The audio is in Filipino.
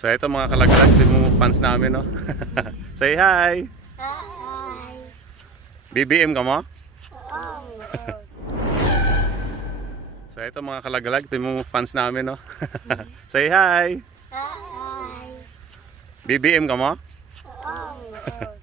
So ito mga kalaglag, ito yung fans namin, no? Say hi! Hi! BBM ka mo? Oo. So ito mga kalaglag, ito yung fans namin, no? Say hi! Hi! BBM ka mo? Oo.